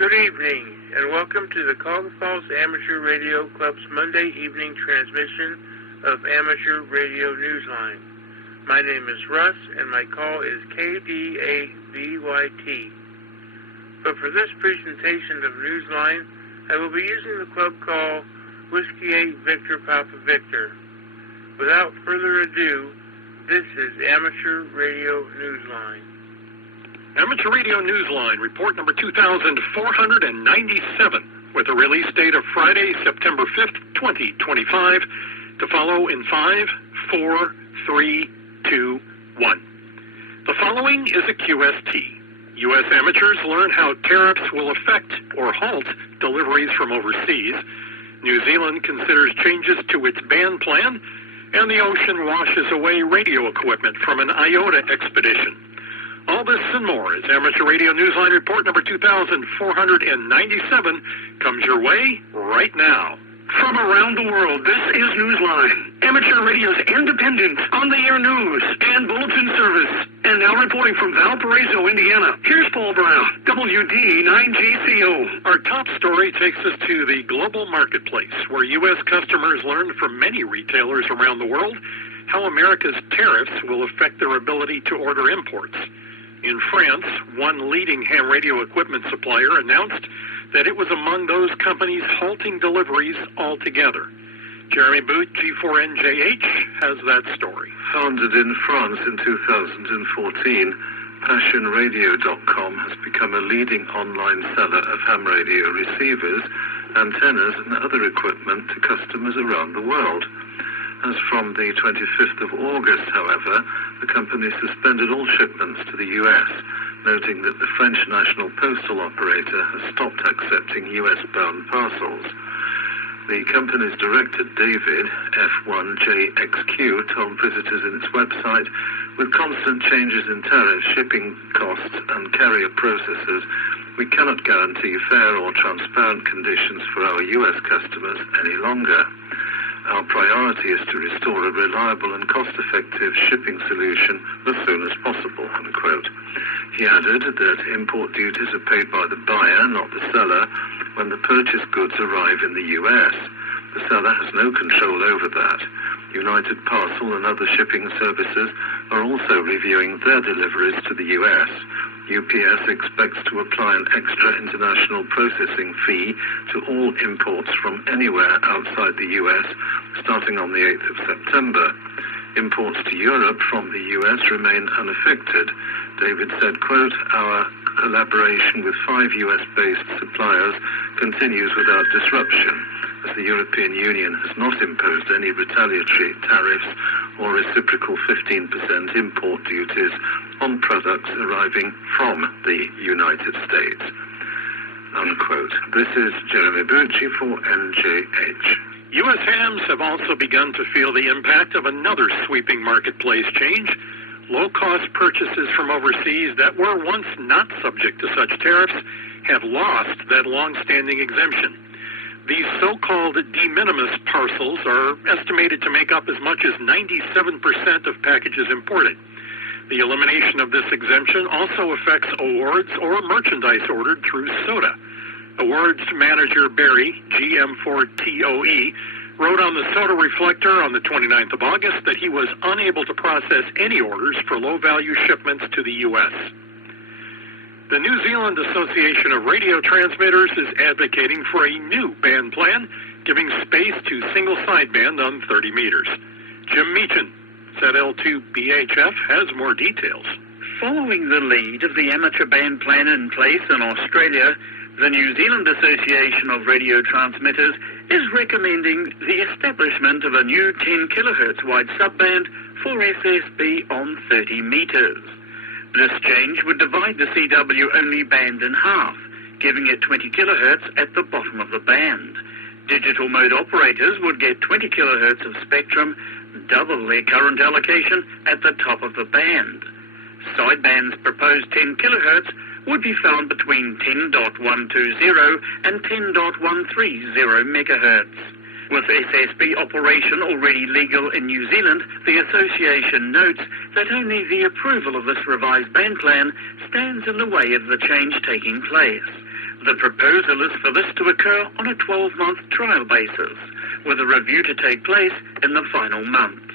Good evening, and welcome to the Cuyahoga Falls Amateur Radio Club's Monday evening transmission of Amateur Radio Newsline. My name is Russ, and my call is KDAVYT. But for this presentation of Newsline, I will be using the club call Whiskey 8 Victor Papa Victor. Without further ado, this is Amateur Radio Newsline. Amateur Radio Newsline, report number 2497, with a release date of Friday, September 5th, 2025, to follow in 5, 4, 3, 2, 1. The following is a QST. U.S. amateurs learn how tariffs will affect or halt deliveries from overseas. New Zealand considers changes to its ban plan, and the ocean washes away radio equipment from an IOTA expedition. All this and more as Amateur Radio Newsline report number 2497 comes your way right now. From around the world, this is Newsline, Amateur Radio's independent, on-the-air news and bulletin service. And now reporting from Valparaiso, Indiana, here's Paul Brown, WD9GCO. Our top story takes us to the global marketplace, where U.S. customers learned from many retailers around the world how America's tariffs will affect their ability to order imports. In France, one leading ham radio equipment supplier announced that it was among those companies halting deliveries altogether. Jeremy Booth, G4NJH, has that story. Founded in France in 2014, PassionRadio.com has become a leading online seller of ham radio receivers, antennas, and other equipment to customers around the world. As from the 25th of August, however, the company suspended all shipments to the U.S., noting that the French National Postal Operator has stopped accepting U.S.-bound parcels. The company's director, David, F1JXQ, told visitors in its website, with constant changes in tariffs, shipping costs, and carrier processes, we cannot guarantee fair or transparent conditions for our U.S. customers any longer. Our priority is to restore a reliable and cost-effective shipping solution as soon as possible, unquote. He added that import duties are paid by the buyer, not the seller, when the purchased goods arrive in the U.S. The seller has no control over that. United Parcel and other shipping services are also reviewing their deliveries to the U.S. UPS expects to apply an extra international processing fee to all imports from anywhere outside the U.S. starting on the 8th of September. Imports to Europe from the U.S. remain unaffected. David said, quote, our collaboration with 5 U.S.-based suppliers continues without disruption, as the European Union has not imposed any retaliatory tariffs or reciprocal 15% import duties on products arriving from the United States, unquote. This is Jeremy Bucci for NJH. U.S. hams have also begun to feel the impact of another sweeping marketplace change. Low-cost purchases from overseas that were once not subject to such tariffs have lost that long-standing exemption. These so-called de minimis parcels are estimated to make up as much as 97% of packages imported. The elimination of this exemption also affects awards or merchandise ordered through SOTA. Awards manager Barry, GM4TOE, wrote on the SOTA reflector on the 29th of August that he was unable to process any orders for low-value shipments to the U.S. The New Zealand Association of Radio Transmitters is advocating for a new band plan, giving space to single sideband on 30 meters. Jim Meechan, ZL2BHF, has more details. Following the lead of the amateur band plan in place in Australia, the New Zealand Association of Radio Transmitters is recommending the establishment of a new 10 kilohertz wide subband for SSB on 30 meters. This change would divide the CW-only band in half, giving it 20 kilohertz at the bottom of the band. Digital mode operators would get 20 kilohertz of spectrum, double their current allocation at the top of the band. Sideband's proposed 10 kilohertz would be found between 10.120 and 10.130 megahertz. With SSB operation already legal in New Zealand, the association notes that only the approval of this revised band plan stands in the way of the change taking place. The proposal is for this to occur on a 12-month trial basis, with a review to take place in the final months.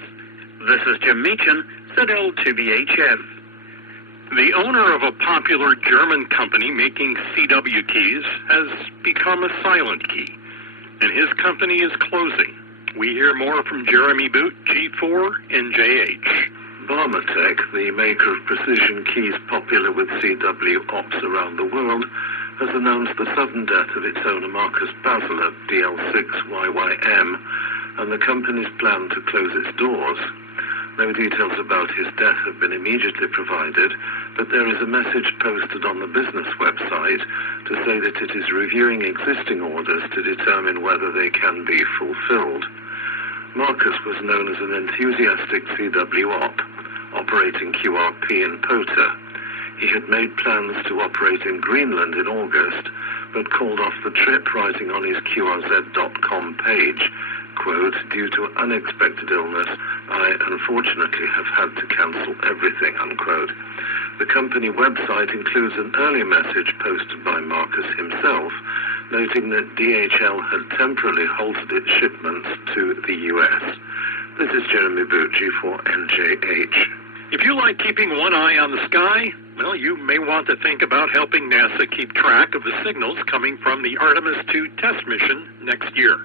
This is Jim Meachin, ZL2BHF. The owner of a popular German company making CW keys has become a silent key, and his company is closing. We hear more from Jeremy Boot, G4 and JH. Barmatech, the maker of precision keys popular with CW ops around the world, has announced the sudden death of its owner Marcus Basler, DL6YYM, and the company's plan to close its doors. No details about his death have been immediately provided, but there is a message posted on the business website to say that it is reviewing existing orders to determine whether they can be fulfilled. Marcus was known as an enthusiastic CW op, operating QRP in POTA. He had made plans to operate in Greenland in August, but called off the trip, writing on his QRZ.com page, quote, "Due to unexpected illness, I unfortunately have had to cancel everything," unquote. The company website includes an earlier message posted by Marcus himself, noting that DHL had temporarily halted its shipments to the US. This is Jeremy Boot, G4NJH. If you like keeping one eye on the sky, well, you may want to think about helping NASA keep track of the signals coming from the Artemis II test mission next year.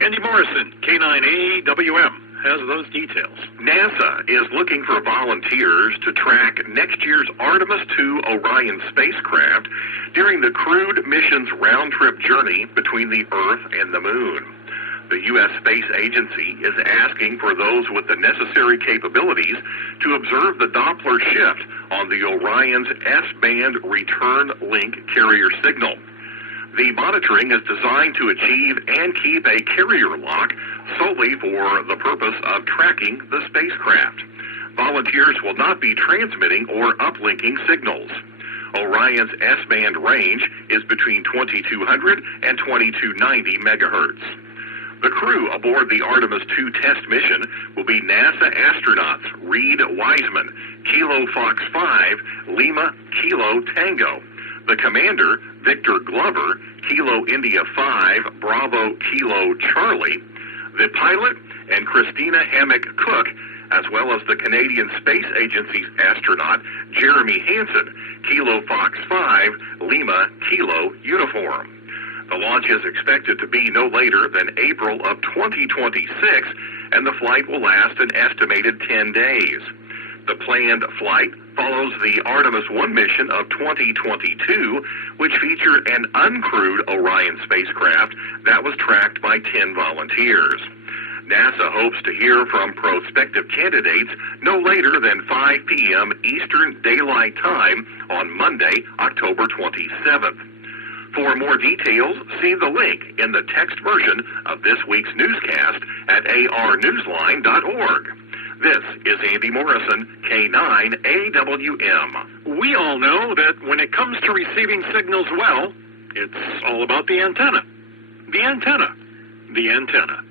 Andy Morrison, K9AWM, has those details. NASA is looking for volunteers to track next year's Artemis II Orion spacecraft during the crewed mission's round-trip journey between the Earth and the Moon. The U.S. Space Agency is asking for those with the necessary capabilities to observe the Doppler shift on the Orion's S-band return link carrier signal. The monitoring is designed to achieve and keep a carrier lock solely for the purpose of tracking the spacecraft. Volunteers will not be transmitting or uplinking signals. Orion's S-band range is between 2200 and 2290 megahertz. The crew aboard the Artemis II test mission will be NASA astronauts Reed Wiseman, Kilo Fox 5, Lima Kilo Tango. The commander, Victor Glover, Kilo India 5, Bravo Kilo Charlie. The pilot and Christina Hammock Cook, as well as the Canadian Space Agency's astronaut, Jeremy Hansen, Kilo Fox 5, Lima Kilo Uniform. The launch is expected to be no later than April of 2026, and the flight will last an estimated 10 days. The planned flight follows the Artemis I mission of 2022, which featured an uncrewed Orion spacecraft that was tracked by 10 volunteers. NASA hopes to hear from prospective candidates no later than 5 p.m. Eastern Daylight Time on Monday, October 27th. For more details, see the link in the text version of this week's newscast at arnewsline.org. This is Andy Morrison, K9AWM. We all know that when it comes to receiving signals well, it's all about the antenna. The antenna. The antenna.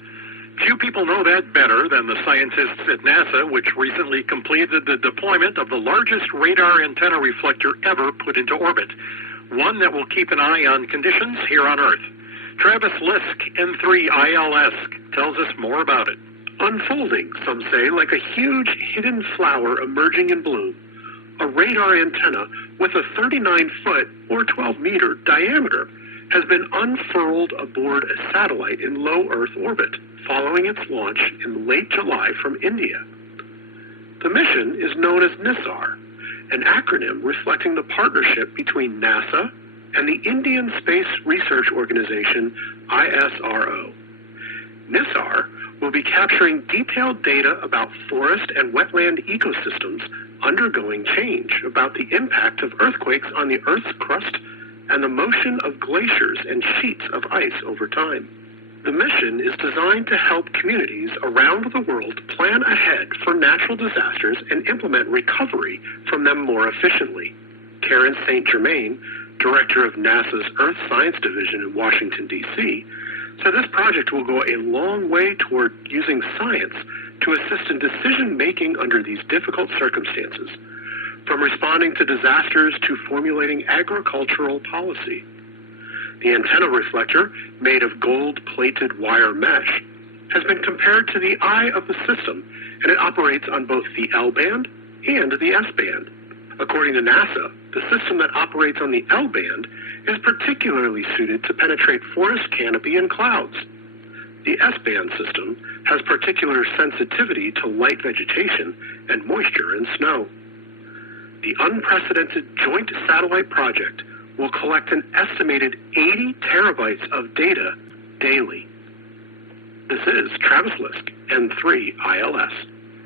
Few people know that better than the scientists at NASA, which recently completed the deployment of the largest radar antenna reflector ever put into orbit, one that will keep an eye on conditions here on Earth. Travis Lisk, N3ILS, tells us more about it. Unfolding, some say, like a huge hidden flower emerging in bloom, a radar antenna with a 39-foot or 12-meter diameter has been unfurled aboard a satellite in low Earth orbit, following its launch in late July from India. The mission is known as NISAR, an acronym reflecting the partnership between NASA and the Indian Space Research Organization, ISRO. NISAR will be capturing detailed data about forest and wetland ecosystems undergoing change, about the impact of earthquakes on the Earth's crust, and the motion of glaciers and sheets of ice over time. The mission is designed to help communities around the world plan ahead for natural disasters and implement recovery from them more efficiently. Karen St. Germain, director of NASA's Earth Science Division in Washington, D.C., said this project will go a long way toward using science to assist in decision-making under these difficult circumstances, from responding to disasters to formulating agricultural policy. The antenna reflector, made of gold-plated wire mesh, has been compared to the eye of the system, and it operates on both the L-band and the S-band. According to NASA, the system that operates on the L-band is particularly suited to penetrate forest canopy and clouds. The S-band system has particular sensitivity to light vegetation and moisture and snow. The unprecedented joint satellite project will collect an estimated 80 terabytes of data daily. This is Travis Lisk, N3ILS.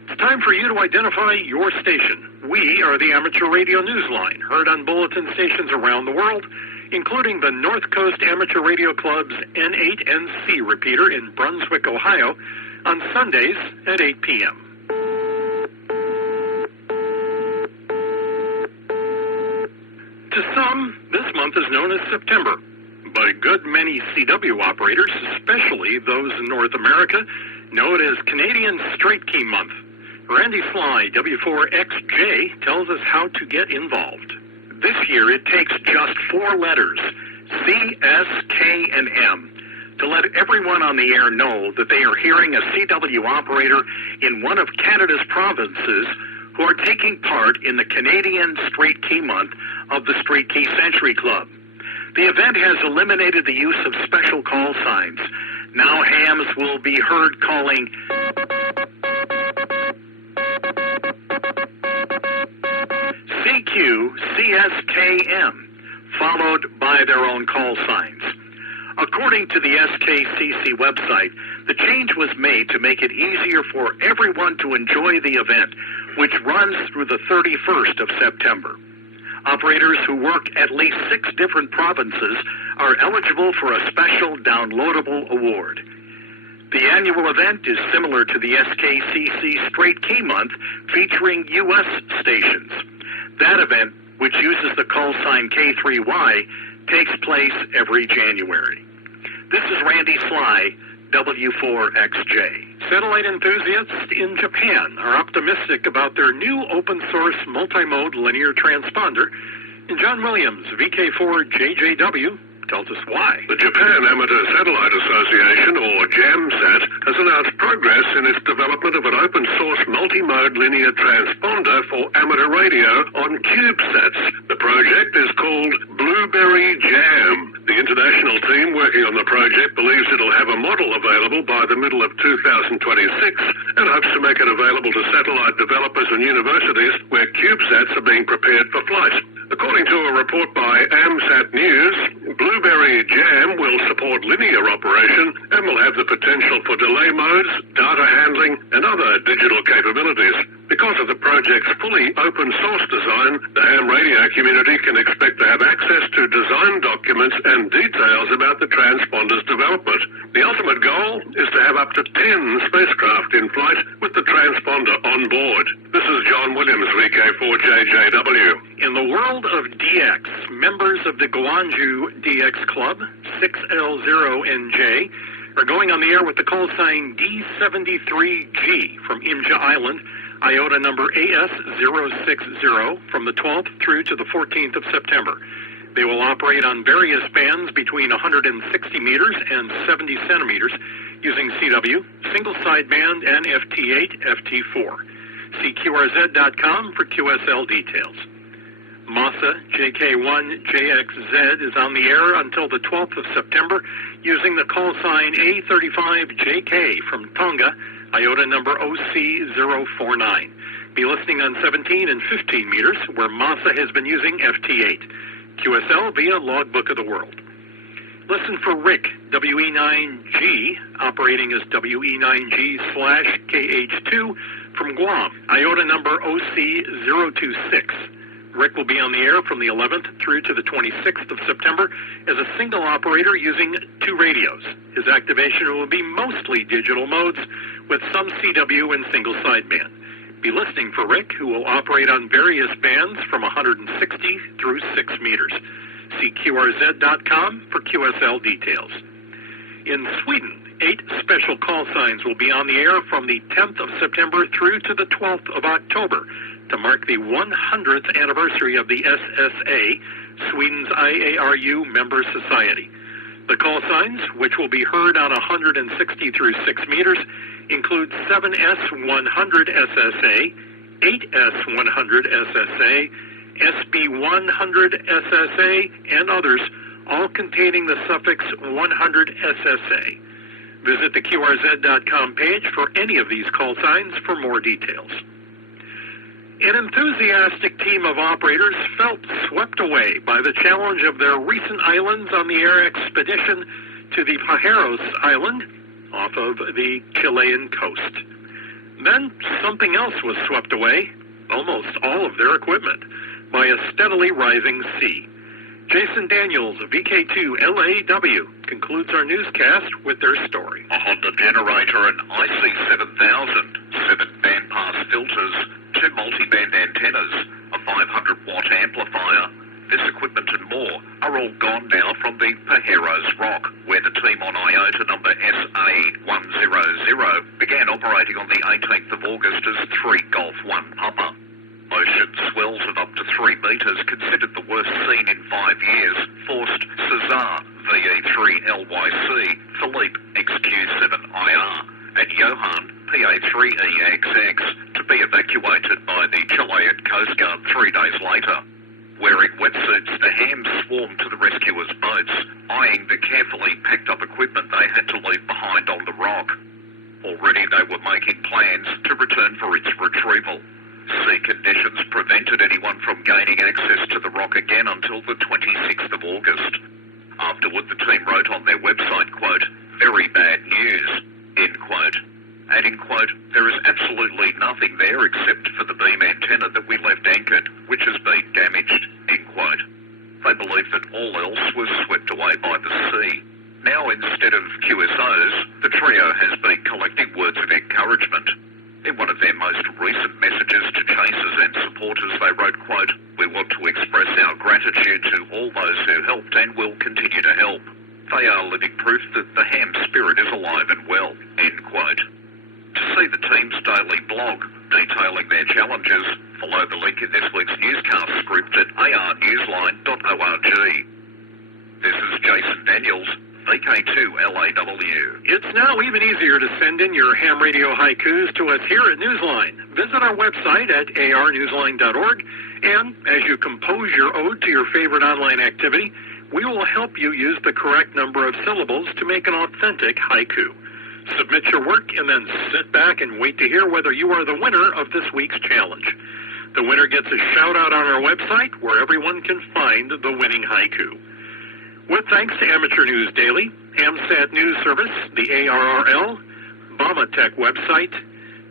It's time for you to identify your station. We are the Amateur Radio Newsline, heard on bulletin stations around the world, including the North Coast Amateur Radio Club's N8NC repeater in Brunswick, Ohio, on Sundays at 8 p.m. To some, this month is known as September. But a good many CW operators, especially those in North America, know it as Canadian Straight Key Month. Randy Sly, W4XJ, tells us how to get involved. This year, it takes just 4 letters, C, S, K, and M, to let everyone on the air know that they are hearing a CW operator in one of Canada's provinces who are taking part in the Canadian Straight Key Month of the Straight Key Century Club. The event has eliminated the use of special call signs. Now hams will be heard calling CQ, CSKM, followed by their own call signs. According to the SKCC website, the change was made to make it easier for everyone to enjoy the event, which runs through the 31st of September. Operators who work at least 6 different provinces are eligible for a special downloadable award. The annual event is similar to the SKCC Straight Key Month, featuring U.S. stations. That event, which uses the call sign K3Y, takes place every January. This is Randy Sly, W4XJ. Satellite enthusiasts in Japan are optimistic about their new open-source multimode linear transponder, and John Williams, VK4JJW, tells us why. The Japan Amateur Satellite Association, or JAMSAT, has announced progress in its development of an open-source multi-mode linear transponder for amateur radio on CubeSats. The project is called Blueberry Jam. The international team working on the project believes it'll have a model available by the middle of 2026 and hopes to make it available to satellite developers and universities where CubeSats are being prepared for flight. According to a report by AMSAT News, Blueberry Jam will support linear operation and will have the potential for delay modes, data handling, and other digital capabilities. Because of the project's fully open-source design, the ham radio community can expect to have access to design documents and details about the transponder's development. The ultimate goal is to have up to 10 spacecraft in flight with the transponder on board. This is John Williams, VK4JJW. In the world of DX, members of the Guangzhou DX Club, 6L0NJ, are going on the air with the call sign D73G from Imja Island, IOTA number AS060, from the 12th through to the 14th of September. They will operate on various bands between 160 meters and 70 centimeters using CW, single sideband, and FT8, FT4. See QRZ.com for QSL details. MASA JK1JXZ is on the air until the 12th of September using the call sign A35JK from Tonga, IOTA number OC049. Be listening on 17 and 15 meters, where MASA has been using FT8. QSL via Logbook of the World. Listen for Rick, WE9G, operating as WE9G/KH2 from Guam, IOTA number OC026. Rick will be on the air from the 11th through to the 26th of September as a single operator using 2 radios. His activation will be mostly digital modes with some CW and single sideband. Be listening for Rick, who will operate on various bands from 160 through 6 meters. See QRZ.com for QSL details. In Sweden, 8 special call signs will be on the air from the 10th of September through to the 12th of October to mark the 100th anniversary of the SSA, Sweden's IARU member society. The call signs, which will be heard on 160 through 6 meters, include 7S100 SSA, 8S100 SSA, SB100 SSA, and others, all containing the suffix 100 SSA. Visit the QRZ.com page for any of these call signs for more details. An enthusiastic team of operators felt swept away by the challenge of their recent islands on the air expedition to the Pajeros Island off of the Chilean coast. Then something else was swept away, almost all of their equipment, by a steadily rising sea. Jason Daniels of VK2 LAW concludes our newscast with their story. A Honda generator, an IC7000, 7 bandpass filters, 2 multi-band antennas, a 500-watt amplifier. This equipment and more are all gone now from the Pajeros Rock, where the team on IOTA number SA100 began operating on the 18th of August as 3 Golf 1 Papa. Ocean swells of up to 3 metres, considered the worst seen in 5 years, forced Cesar VE3LYC, Philippe XQ7IR, and Johan PA3EXX to be evacuated by the Chilean Coast Guard 3 days later. Wearing wetsuits, the hams swarmed to the rescuers' boats, eyeing the carefully packed up equipment they had to leave behind on the rock. Already they were making plans to return for its retrieval. Sea conditions prevented anyone from gaining access to the rock again until the 26th of August. Afterward, the team wrote on their website, quote, "Very bad news," end quote. Adding, quote, "There is absolutely nothing there except for the beam antenna that we left anchored, which has been damaged," end quote. They believe that all else was swept away by the sea. Now, instead of QSOs, the trio has been collecting words of encouragement. In one of their most recent messages to chasers and supporters, they wrote, quote, "We want to express our gratitude to all those who helped and will continue to help. They are living proof that the ham spirit is alive and well," end quote. To see the team's daily blog detailing their challenges, follow the link in this week's newscast script at arnewsline.org. This is Jason Daniels, VK2 LAW. It's now even easier to send in your ham radio haikus to us here at Newsline. Visit our website at arnewsline.org, and as you compose your ode to your favorite online activity, we will help you use the correct number of syllables to make an authentic haiku. Submit your work and then sit back and wait to hear whether you are the winner of this week's challenge. The winner gets a shout-out on our website where everyone can find the winning haiku. With thanks to Amateur News Daily, AMSAT News Service, the ARRL, Bomatech website,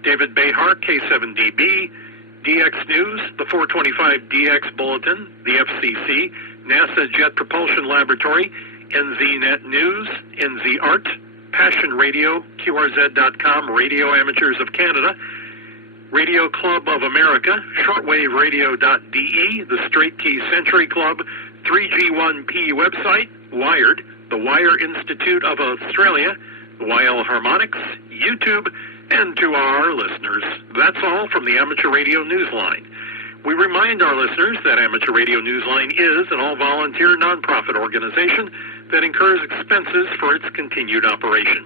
David Behar, K7DB, DX News, the 425 DX Bulletin, the FCC, NASA Jet Propulsion Laboratory, NZNet News, NZ Art, Passion Radio, QRZ.com, Radio Amateurs of Canada, Radio Club of America, shortwaveradio.de, the Straight Key Century Club, 3G1P website, Wired, the Wire Institute of Australia, YL Harmonics, YouTube, and to our listeners. That's all from the Amateur Radio Newsline. We remind our listeners that Amateur Radio Newsline is an all-volunteer nonprofit organization that incurs expenses for its continued operation.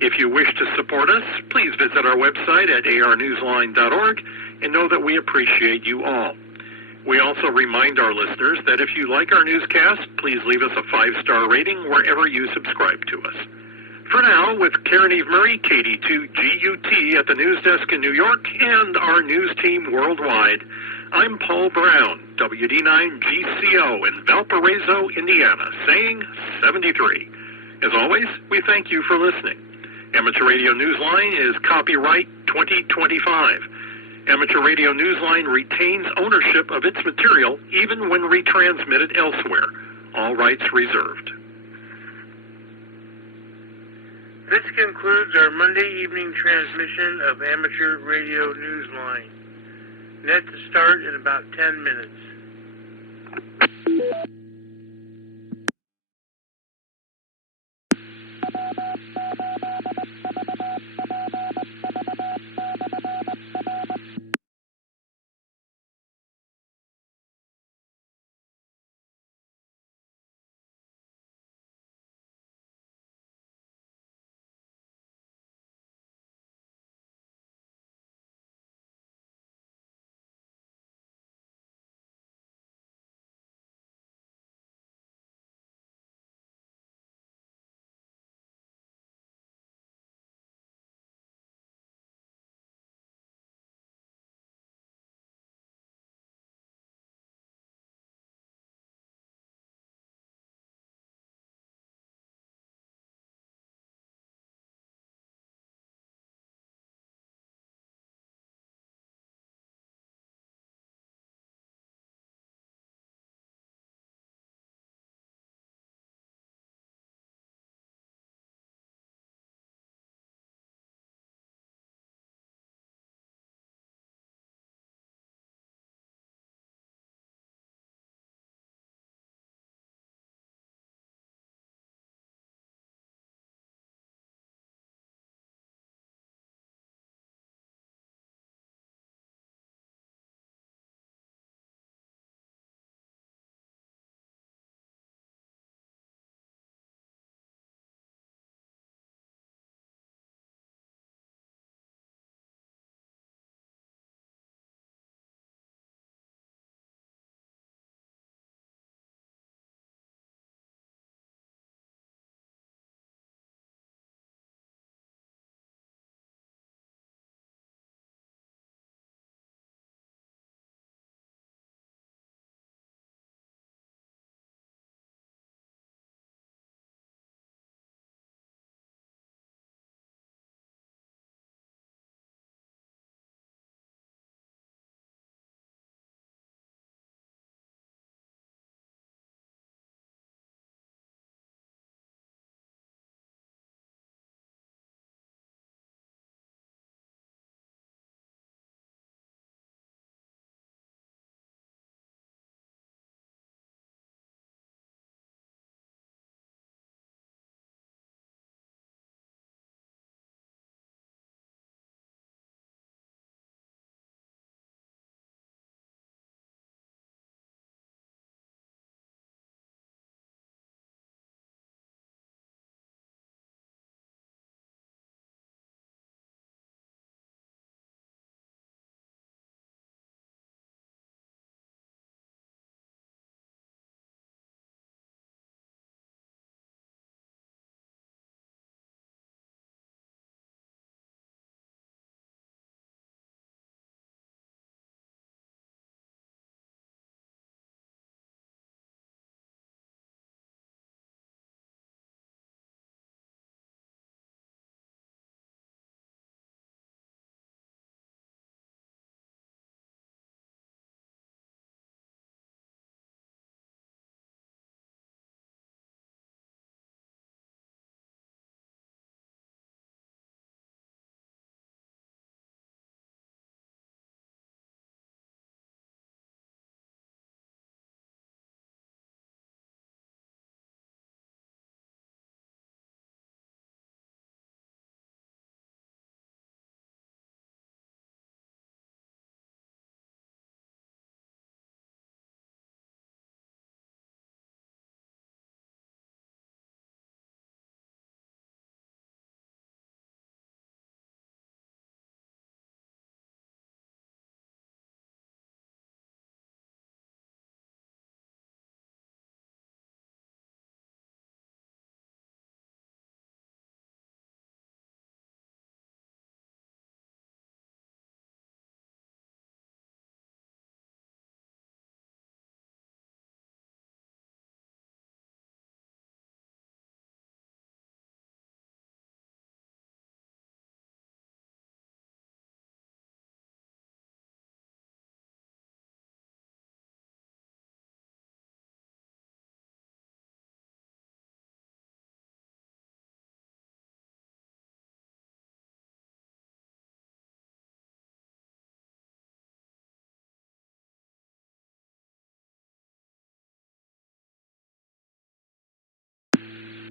If you wish to support us, please visit our website at arnewsline.org and know that we appreciate you all. We also remind our listeners that if you like our newscast, please leave us a 5-star rating wherever you subscribe to us. For now, with Karen Eve Murray, KD2GUT at the news desk in New York, and our news team worldwide, I'm Paul Brown, WD9GCO in Valparaiso, Indiana, saying 73. As always, we thank you for listening. Amateur Radio Newsline is copyright 2025. Amateur Radio Newsline retains ownership of its material even when retransmitted elsewhere. All rights reserved. This concludes our Monday evening transmission of Amateur Radio Newsline. Net to start in about 10 minutes.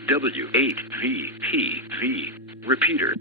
W8VPV. Repeater.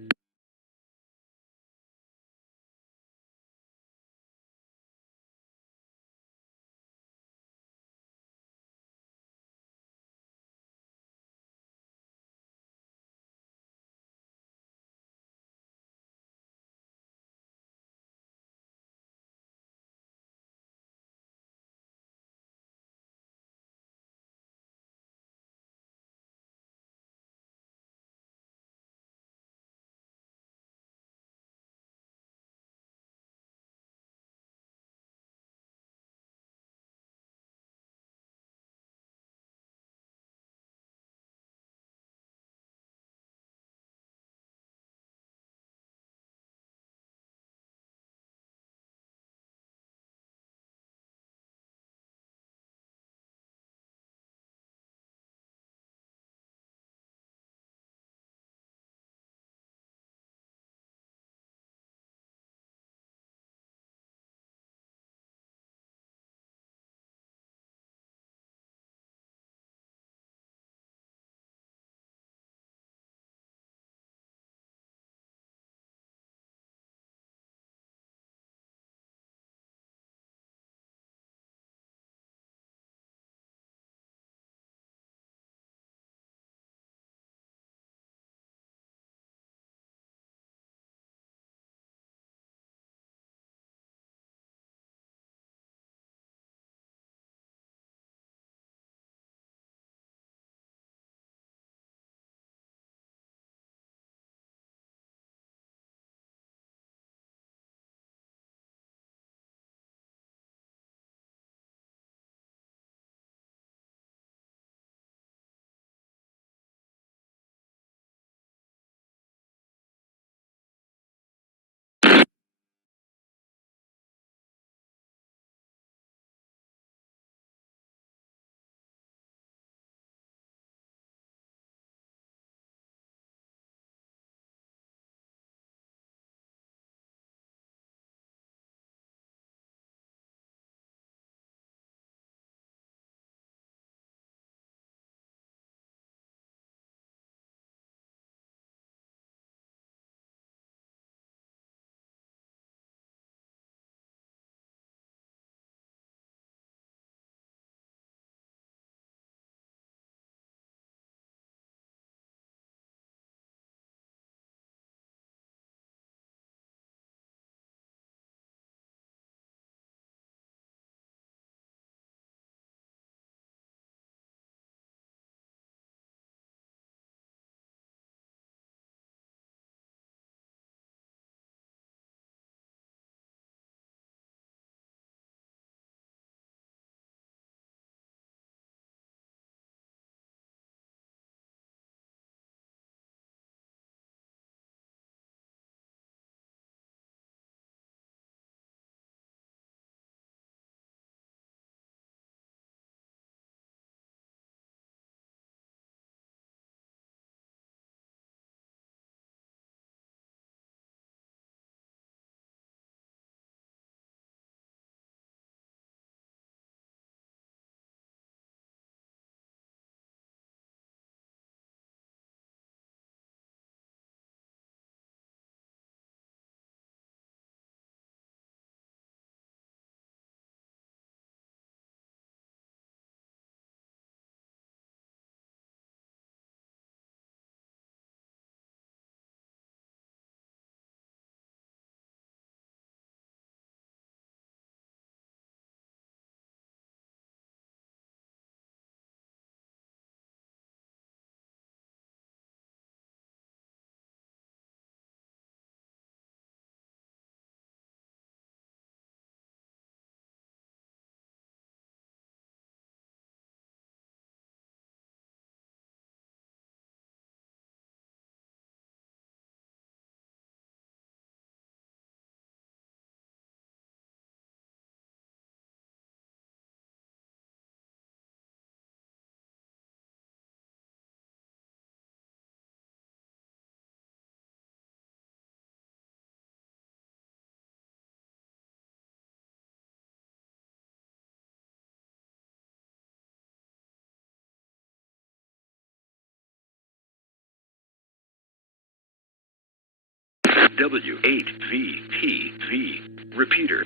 W8VTV. Repeater.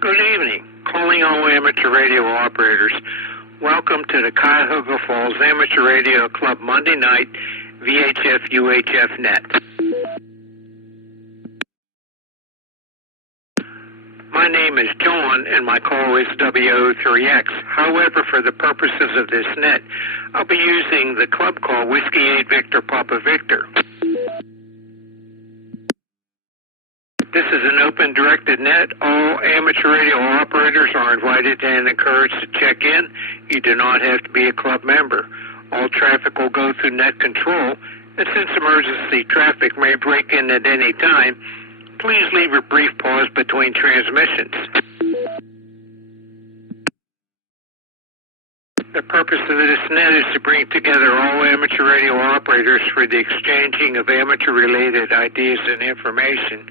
Good evening. Calling all amateur radio operators. Welcome to the Cuyahoga Falls Amateur Radio Club Monday night VHF UHF net. My name is John and my call is WO3X. However, for the purposes of this net, I'll be using the club call Whiskey 8 Victor Papa Victor. This is an open directed net. All amateur radio operators are invited and encouraged to check in. You do not have to be a club member. All traffic will go through net control, and since emergency traffic may break in at any time, please leave a brief pause between transmissions. The purpose of this net is to bring together all amateur radio operators for the exchanging of amateur-related ideas and information,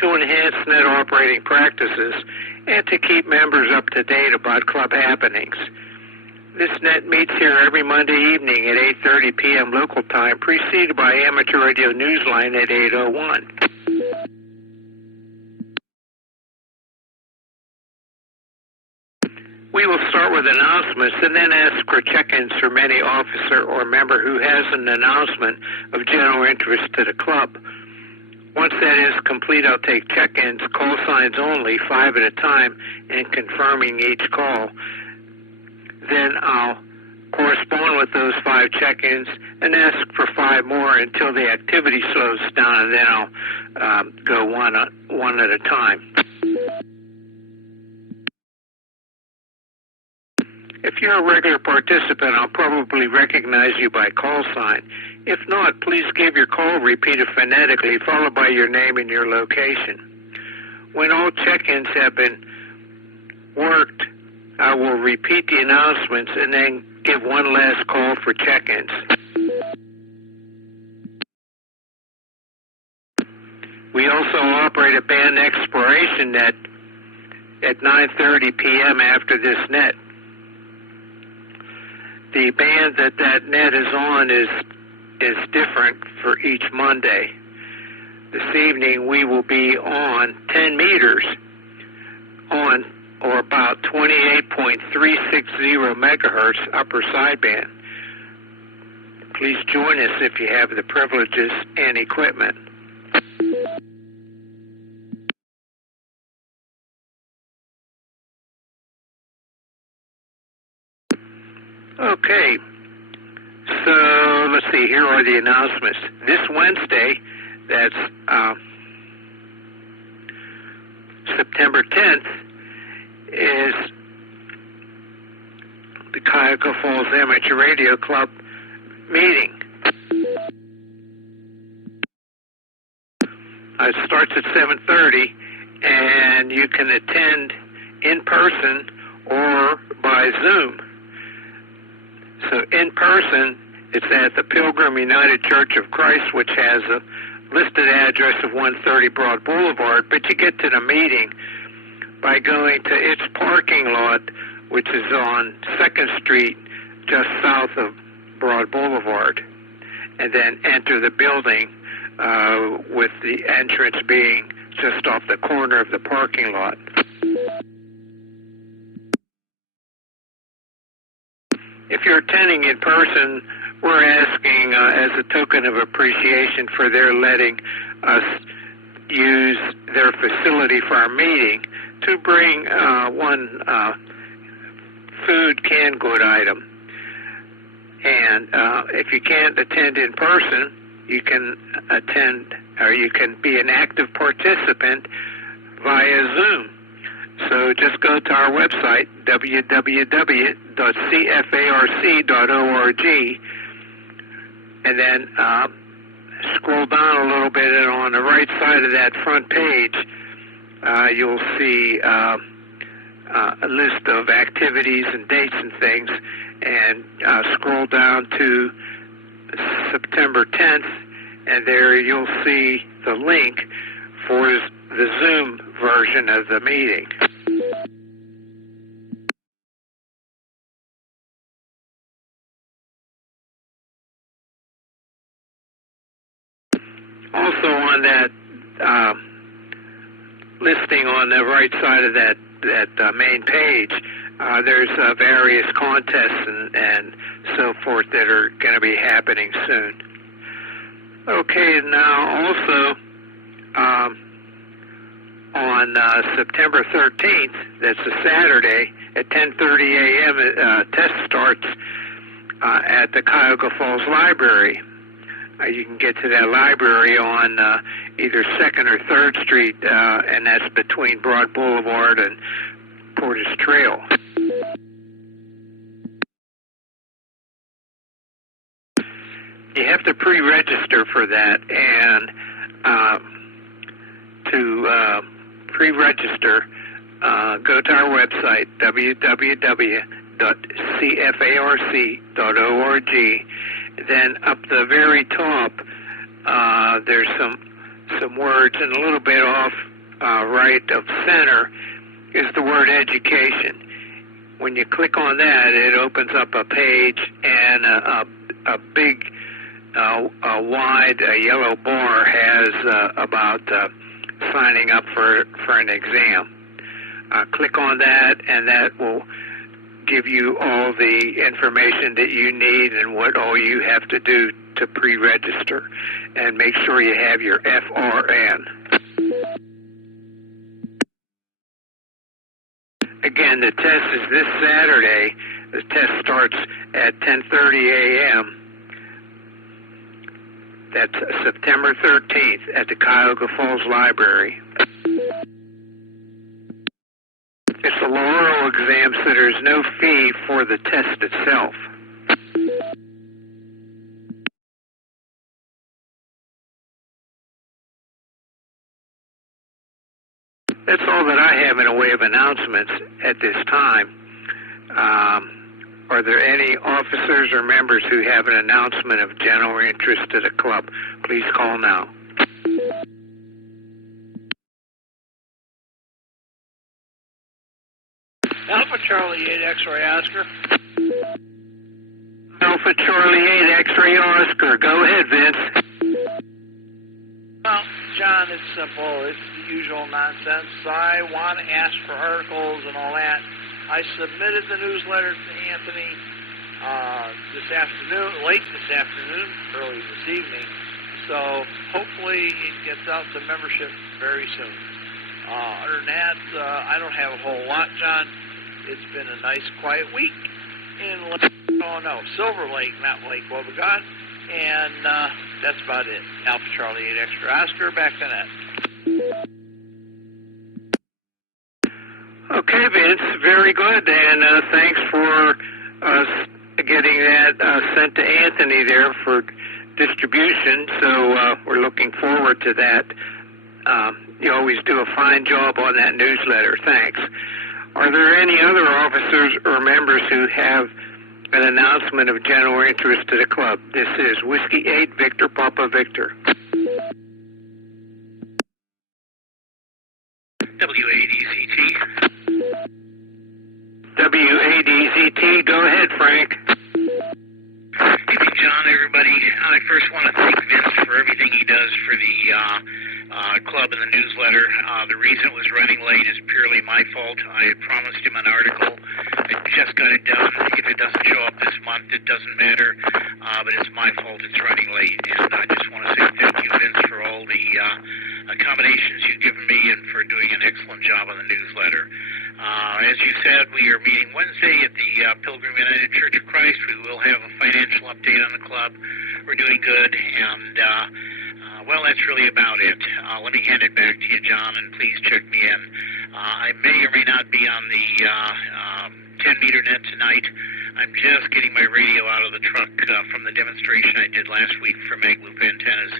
to enhance net operating practices, and to keep members up to date about club happenings. This net meets here every Monday evening at 8:30 p.m. local time, preceded by Amateur Radio Newsline at 8:01. We will start with announcements and then ask for check-ins from any officer or member who has an announcement of general interest to the club. Once that is complete, I'll take check-ins, call signs only, 5 at a time, and confirming each call. Then I'll correspond with those 5 check-ins and ask for 5 more until the activity slows down, and then I'll go one at a time. If you're a regular participant, I'll probably recognize you by call sign. If not, please give your call repeated phonetically, followed by your name and your location. When all check-ins have been worked, I will repeat the announcements and then give one last call for check-ins. We also operate a band exploration net at 9:30 p.m. after this net. The band that net is on is different for each Monday. This evening we will be on 10 meters on or about 28.360 megahertz upper sideband. Please join us if you have the privileges and equipment. Okay, so let's see, here are the announcements. This Wednesday, that's September 10th, is the Cuyahoga Falls Amateur Radio Club meeting. It starts at 7:30, and you can attend in person or by Zoom. So in person, it's at the Pilgrim United Church of Christ, which has a listed address of 130 Broad Boulevard, but you get to the meeting by going to its parking lot, which is on 2nd Street, just south of Broad Boulevard, and then enter the building with the entrance being just off the corner of the parking lot. If you're attending in person, we're asking as a token of appreciation for their letting us use their facility for our meeting to bring one food canned good item. And if you can't attend in person, you can attend or you can be an active participant via Zoom. So just go to our website, www.cfarc.org, and then scroll down a little bit, and on the right side of that front page, you'll see a list of activities and dates and things, and scroll down to September 10th, and there you'll see the link for the Zoom version of the meeting. Also on that listing on the right side of that main page, there's various contests and so forth that are going to be happening soon. Okay, now also on September 13th, that's a Saturday, at 10:30 a.m., test starts at the Cuyahoga Falls Library. You can get to that library on either 2nd or 3rd Street, and that's between Broad Boulevard and Porter's Trail. You have to pre-register for that, and to pre-register, go to our website, www.cfarc.org. Then up the very top, there's some words, and a little bit off right of center is the word education. When you click on that, it opens up a page, and a big, wide yellow bar has about signing up for an exam. Click on that, and that will give you all the information that you need and what all you have to do to pre-register. And make sure you have your FRN. Again, the test is this Saturday. The test starts at 10:30 a.m. That's September 13th at the Cuyahoga Falls Library. It's a oral exam, so there's no fee for the test itself. That's all that I have in a way of announcements at this time. Are there any officers or members who have an announcement of general interest to the club? Please call now. Alpha Charlie 8 X-Ray Oscar. Alpha Charlie 8 X-Ray Oscar. Go ahead, Vince. Well, John, it's simple. It's the usual nonsense. I want to ask for articles and all that. I submitted the newsletter to Anthony this afternoon, late this afternoon, early this evening. So hopefully it gets out to membership very soon. Other than that, I don't have a whole lot, John. It's been a nice, quiet week in Silver Lake, not Lake Wobegon. And that's about it. Alpha Charlie 8 Extra Oscar, back to net. Okay, Vince, very good, and thanks for getting that sent to Anthony there for distribution, so we're looking forward to that. You always do a fine job on that newsletter. Thanks. Are there any other officers or members who have an announcement of general interest to the club? This is Whiskey 8 Victor Papa Victor. WADZT. WADZT. Go ahead, Frank. Hey, John, everybody. I first want to thank Vince for everything he does for the club and the newsletter. The reason it was running late is purely my fault. I had promised him an article. I just got it done. If it doesn't show up this month, it doesn't matter. But it's my fault it's running late. And I just want to say thank you, Vince, for all the accommodations you've given me and for doing an excellent job on the newsletter. As you said, we are meeting Wednesday at the Pilgrim United Church of Christ. We will have a financial update on the club. We're doing good, and well, that's really about it. Let me hand it back to you, John, and please check me in. I may or may not be on the 10-meter net tonight. I'm just getting my radio out of the truck from the demonstration I did last week for mag loop antennas,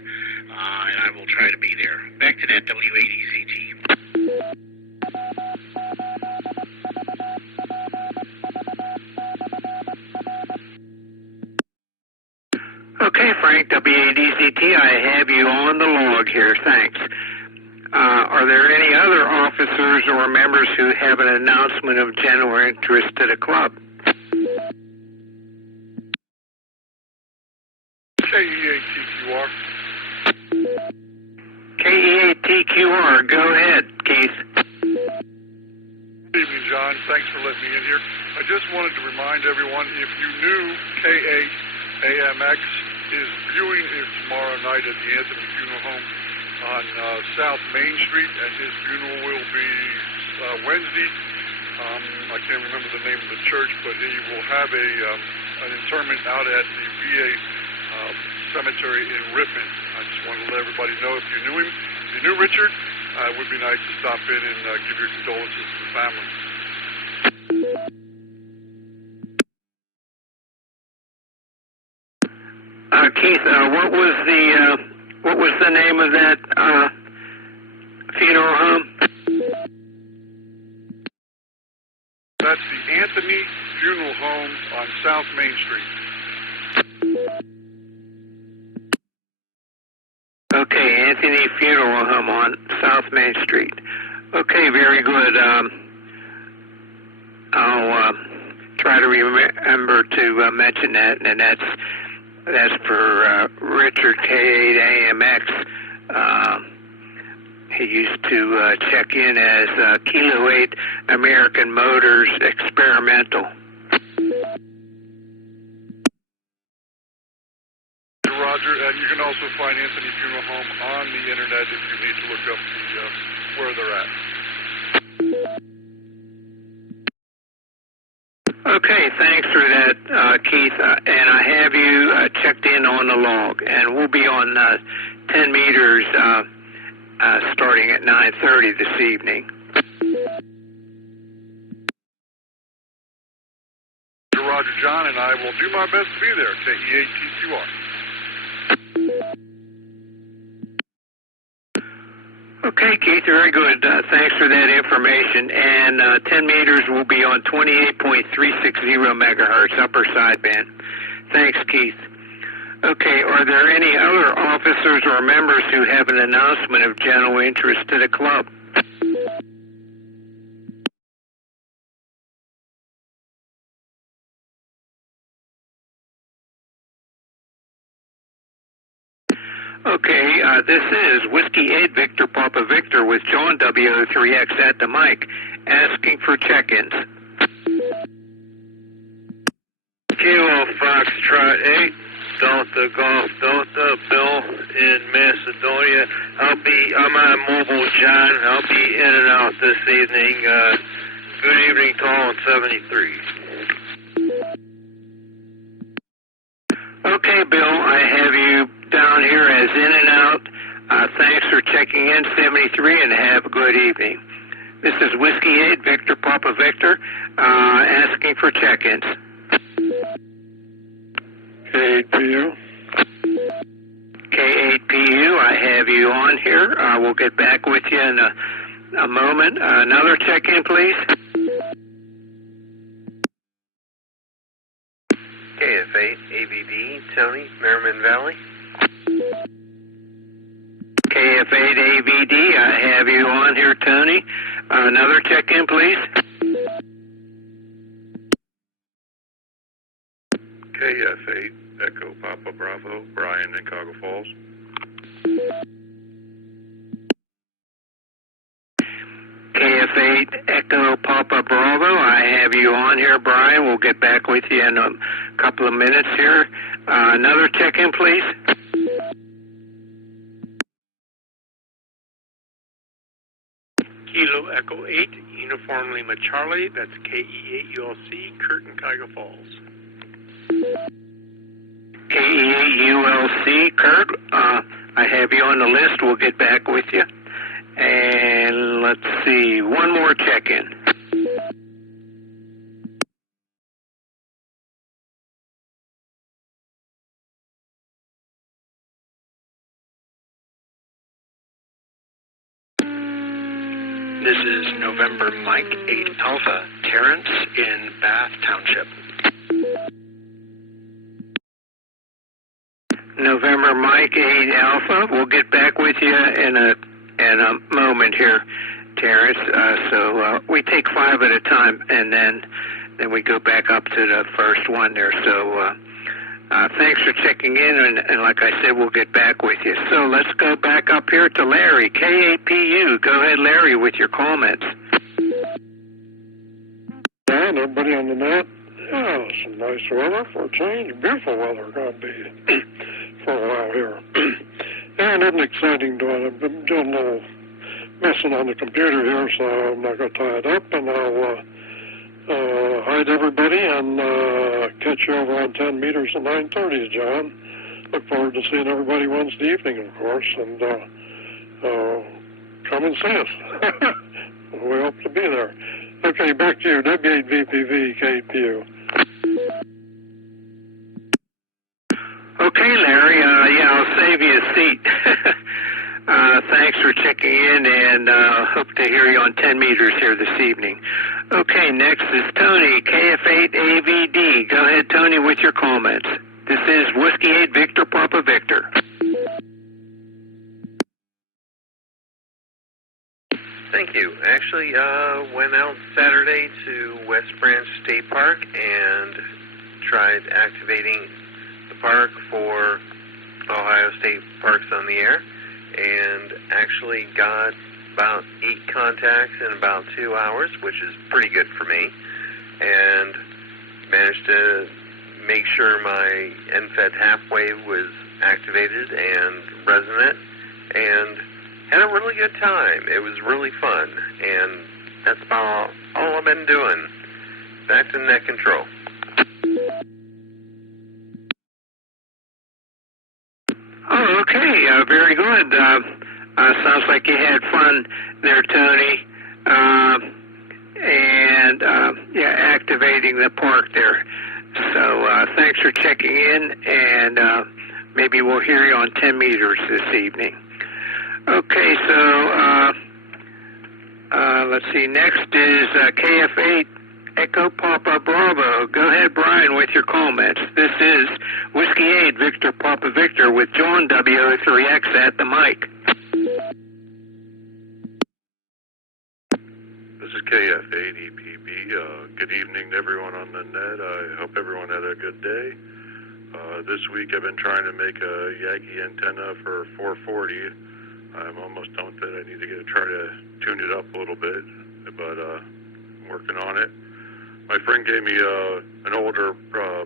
and I will try to be there. Back to net, WADZT. Okay, Frank, WADZT, I have you on the log here. Thanks. Are there any other officers or members who have an announcement of general interest to the club? KEATQR. KE8TQR. Go ahead, Keith. Good evening, John. Thanks for letting me in here. I just wanted to remind everyone, if you knew K8AMX is viewing it tomorrow night at the Anthony Funeral Home on South Main Street, and his funeral will be Wednesday. I can't remember the name of the church, but he will have an interment out at the VA cemetery in Ripon. I just wanted to let everybody know, if you knew him, if you knew Richard, it would be nice to stop in and give your condolences to the family. Keith, what was the name of that funeral home? That's the Anthony Funeral Home on South Main Street. Okay, Anthony Funeral Home on South Main Street. Okay, very good. I'll try to remember to mention that, and that's for Richard K8AMX. He used to check in as Kilo 8 American Motors Experimental. Roger, and you can also find Anthony Funeral Home on the internet if you need to look up where they're at. Okay, thanks for that, Keith. And I have you checked in on the log, and we'll be on 10 meters starting at 9:30 this evening. Roger, John, and I will do my best to be there. KE8TQR. Okay, Keith, very good. Thanks for that information. And 10 meters will be on 28.360 megahertz, upper sideband. Thanks, Keith. Okay, are there any other officers or members who have an announcement of general interest to the club? Okay, this is Whiskey 8 Victor Papa Victor with John W03X at the mic, asking for check-ins. Kilo Foxtrot 8, Delta Golf Delta, Bill in Macedonia. I'm on mobile, John. I'll be in and out this evening. Good evening, call on 73. Okay, Bill, I have you down here as in and out. Thanks for checking in, 73, and have a good evening. This is Whiskey 8, Victor Papa Victor, asking for check-ins. K8PU. K8PU, I have you on here. We'll get back with you in a moment. Another check-in, please. KF8, ABD, Tony, Merriman Valley. KF8, ABD, I have you on here, Tony. Another check-in, please. KF8, Echo Papa Bravo, Brian in Cuyahoga Falls. KF8, Echo Papa Bravo, I have you on here, Brian. We'll get back with you in a couple of minutes here. Another check-in, please. Kilo Echo 8, Uniform Lima Charlie, that's KE8ULC, Curtin, Cuyahoga Falls. KE8ULC, Kurt, I have you on the list. We'll get back with you. And let's see, one more check-in. This is November Mike 8 Alpha, Terrence in Bath Township. November Mike 8 Alpha. We'll get back with you in a moment here, Terrence. So we take 5 at a time, and then we go back up to the first one there. So Thanks for checking in, and like I said, we'll get back with you. So let's go back up here to Larry, KAPU. Go ahead, Larry, with your comments. And everybody on the net, yeah, some nice weather for a change. Beautiful weather going to be for a while here. And it's exciting doing it. I'm doing a little messing on the computer here, so I'm not going to tie it up, and I'll hide everybody and catch you over on 10 meters at 9:30, John. Look forward to seeing everybody Wednesday evening, of course, and come and see us. We hope to be there. Okay, back to you, W8VPV, KPU. Okay, Larry, yeah, I'll save you a seat. Thanks for checking in, and hope to hear you on 10 meters here this evening. Okay, next is Tony, KF8AVD. Go ahead, Tony, with your comments. This is Whiskey 8 Victor Papa Victor. Thank you. Actually, went out Saturday to West Branch State Park and tried activating the park for Ohio State Parks on the Air, and actually got about 8 contacts in about 2 hours, which is pretty good for me, and managed to make sure my NFET half-wave was activated and resonant, and had a really good time. It was really fun, and that's about all I've been doing. Back to net control. Oh, okay, very good. Sounds like you had fun there, Tony, and yeah, activating the park there. So thanks for checking in, and maybe we'll hear you on 10 meters this evening. Okay, so let's see. Next is KF8 Echo Papa Bravo. Go ahead, Brian, with your comments. This is Whiskey 8 Victor Papa Victor with John W03X at the mic. This is KF8EPB. Good evening to everyone on the net. I hope everyone had a good day. This week I've been trying to make a Yagi antenna for 440. I'm almost done with it. I need to try to tune it up a little bit, but I'm working on it. My friend gave me an older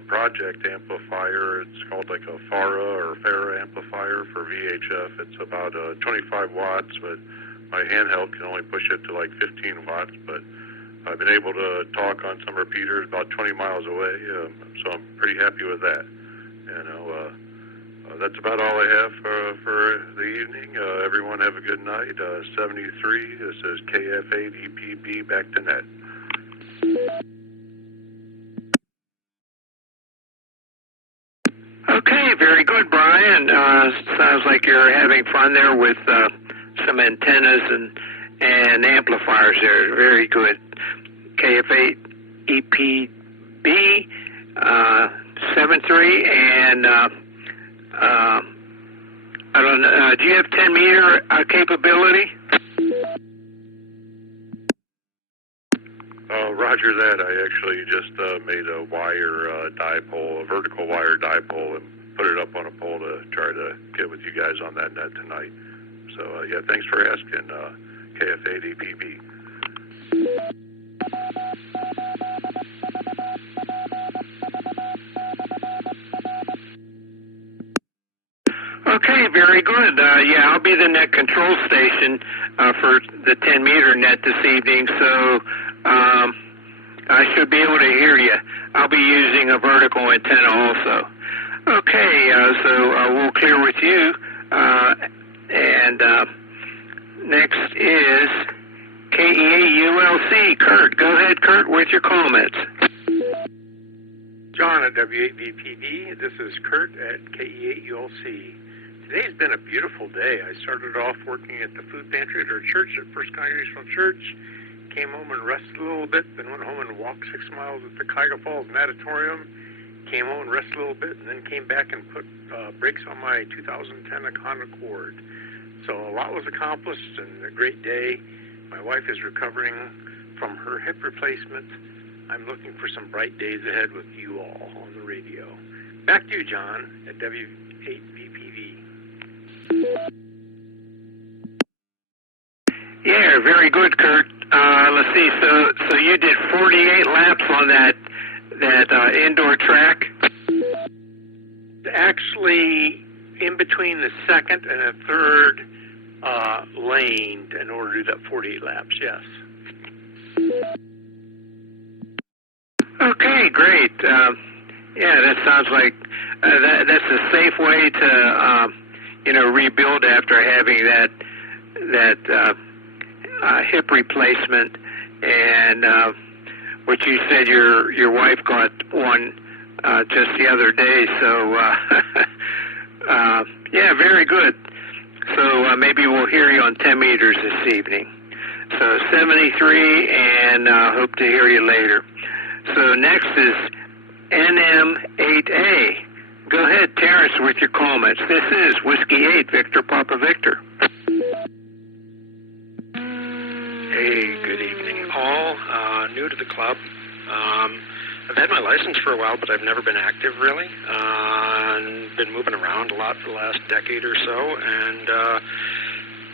project amplifier. It's called like a Farah amplifier for VHF. It's about 25 watts, but my handheld can only push it to like 15 watts. But I've been able to talk on some repeaters about 20 miles away, so I'm pretty happy with that. You know, that's about all I have for the evening. Everyone have a good night. 73, this is KF8EPB, back to net. Okay, very good, Brian. Sounds like you're having fun there with some antennas and amplifiers there. Very good. KF8EPB 73, and I don't know. Do you have 10 meter capability? Roger that. I actually just made a wire dipole, a vertical wire dipole, and put it up on a pole to try to get with you guys on that net tonight. So, yeah, thanks for asking, KF8EPB. Okay, very good. Yeah, I'll be the net control station for the 10 meter net this evening, so I should be able to hear you. I'll be using a vertical antenna also. Okay, so we'll clear with you. And next is KEAULC. Kurt, go ahead, Kurt, with your comments. John at W8VPD. This is Kurt at KE8ULC. Today's been a beautiful day. I started off working at the food pantry at our church, at First Congregational Church. Came home and rested a little bit, then went home and walked 6 miles at the Cuyahoga Falls Natatorium. Came home and rested a little bit, and then came back and put brakes on my 2010 Honda Accord. So a lot was accomplished and a great day. My wife is recovering from her hip replacement. I'm looking for some bright days ahead with you all on the radio. Back to you, John, at W8VPV. Yeah, very good, Kurt. Let's see. So you did 48 laps on that indoor track. Actually, in between the second and the third lane, in order to do that 48 laps. Yes. Okay, great. Yeah, that sounds like that's a safe way to rebuild after having that hip replacement. And what you said, your wife got one just the other day. So yeah, very good. So maybe we'll hear you on 10 meters this evening. So 73, and hope to hear you later. So next is NM8A. Go ahead, Terrence, with your comments. This is Whiskey 8, Victor Papa Victor. Hey, good evening, all. New to the club. I've had my license for a while, but I've never been active, really. Been moving around a lot for the last decade or so, and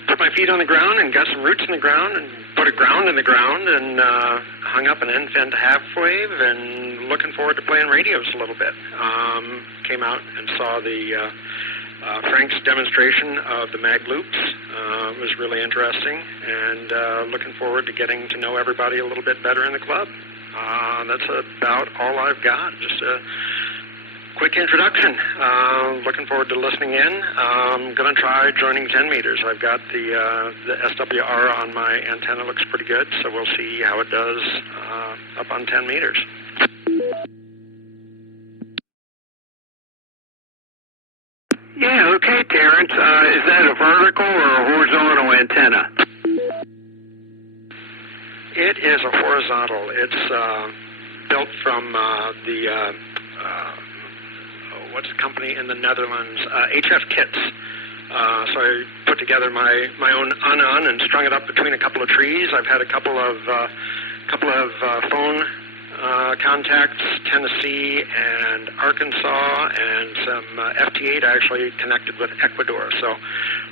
put my feet on the ground and got some roots in the ground and put a ground in the ground and hung up an end-to-end half-wave and looking forward to playing radios a little bit. Came out and saw the Frank's demonstration of the mag loops. It was really interesting, and looking forward to getting to know everybody a little bit better in the club. That's about all I've got. Just a quick introduction. Looking forward to listening in. I'm going to try joining 10 meters. I've got the SWR on my antenna. Looks pretty good, so we'll see how it does up on 10 meters. Yeah, okay, Terrence. Is that a vertical or a horizontal antenna? It is a horizontal. It's built from what's the company in the Netherlands? HF Kits. So I put together my own Anon and strung it up between a couple of trees. I've had a couple of phone contacts, Tennessee and Arkansas, and some FT8 actually connected with Ecuador. So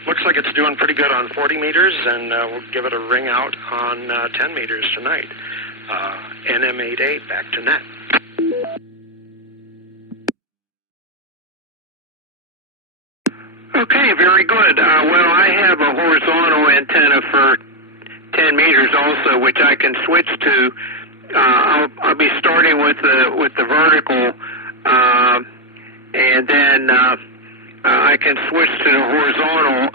looks like it's doing pretty good on 40 meters, and we'll give it a ring out on 10 meters tonight. NM8A, back to net. Okay, very good. Well, I have a horizontal antenna for 10 meters also, which I can switch to. I'll be starting with the vertical, and then I can switch to the horizontal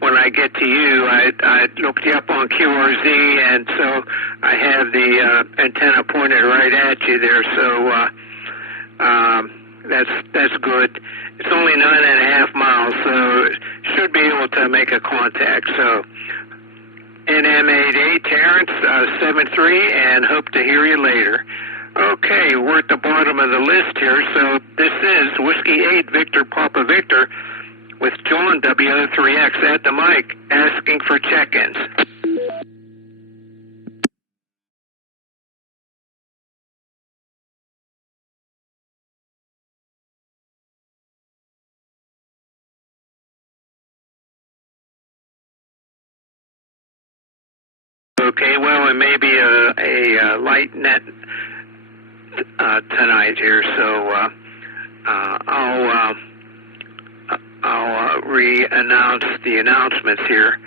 when I get to you. I looked you up on QRZ, and so I have the antenna pointed right at you there. So that's good. It's only 9.5 miles, so should be able to make a contact. So NM8A, Terrence, 73, and hope to hear you later. Okay, we're at the bottom of the list here, so this is Whiskey 8, Victor Papa Victor, with John W03X at the mic, asking for check-ins. Okay, well, it may be a light net tonight here, so I'll re-announce the announcements here.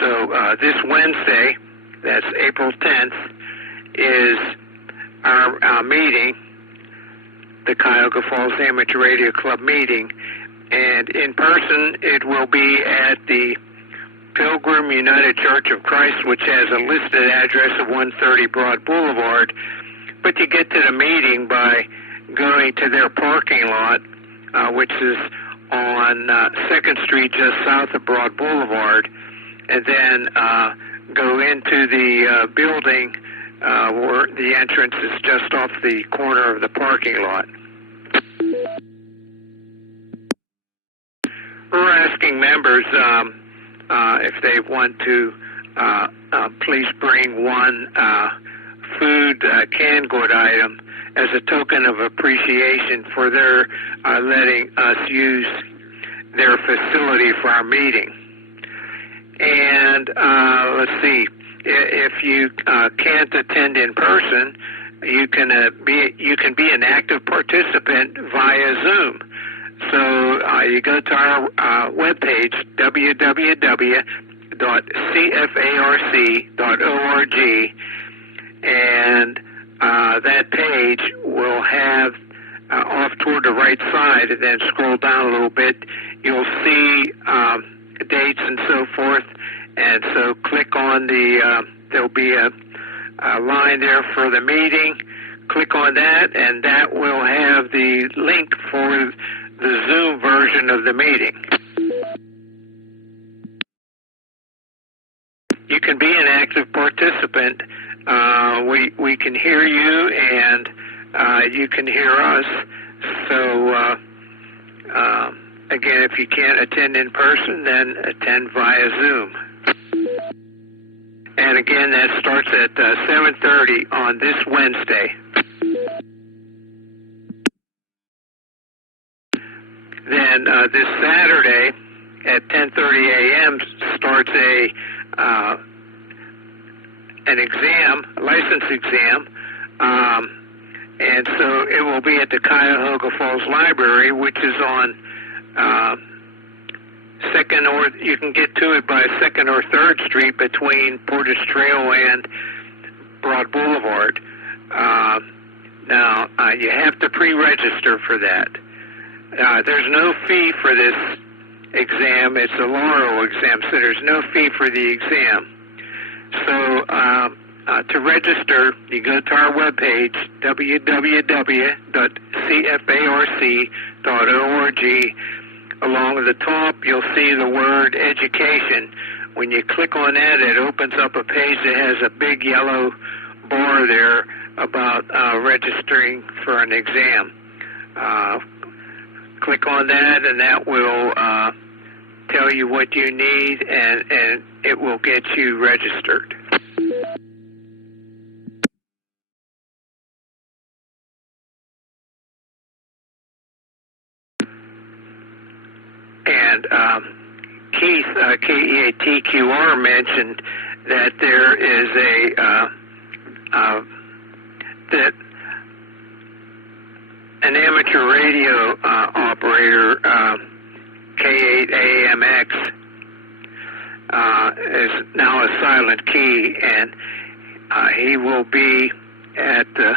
So this Wednesday, that's April 10th, is our meeting, the Cuyahoga Falls Amateur Radio Club meeting, and in person it will be at the Pilgrim United Church of Christ, which has a listed address of 130 Broad Boulevard, but you get to the meeting by going to their parking lot, which is on 2nd Street just south of Broad Boulevard, and then go into the building where the entrance is just off the corner of the parking lot. We're asking members if they want to please bring one food canned good item as a token of appreciation for their letting us use their facility for our meeting. And let's see, if you can't attend in person, you can be an active participant via Zoom. So you go to our webpage, www.cfarc.org, and that page will have off toward the right side, and then scroll down a little bit, you'll see dates and so forth. And so click on there'll be a line there for the meeting. Click on that, and that will have the link for the Zoom version of the meeting. You can be an active participant. We can hear you, and you can hear us. So again, if you can't attend in person, then attend via Zoom. And again, that starts at 7:30 on this Wednesday. Then this Saturday at 10:30 a.m. starts an exam, a license exam, and so it will be at the Cuyahoga Falls Library, which is on Second, or you can get to it by 2nd or 3rd Street between Portage Trail and Broad Boulevard. Now, you have to pre-register for that. There's no fee for this exam. It's a oral exam, so there's no fee for the exam. So to register, you go to our webpage, www.cfarc.org. Along the top, you'll see the word education. When you click on that, it opens up a page that has a big yellow bar there about registering for an exam. Click on that, and that will tell you what you need, and it will get you registered. And Keith, KEATQR, mentioned that there is that an amateur radio operator, K8AMX, is now a silent key, and he will be at the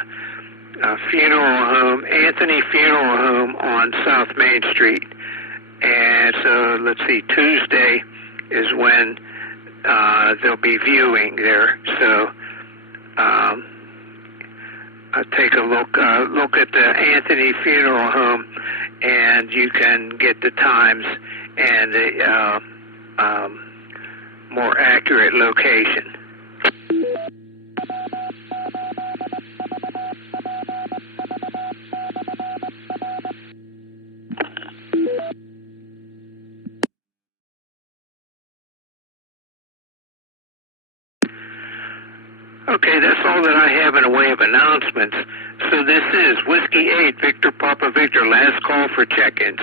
funeral home, Anthony Funeral Home on South Main Street. And so, let's see, Tuesday is when they'll be viewing there. So take a look at the Anthony Funeral Home, and you can get the times and the more accurate location. Okay, that's all that I have in the way of announcements. So this is Whiskey 8, Victor Papa Victor, last call for check-ins.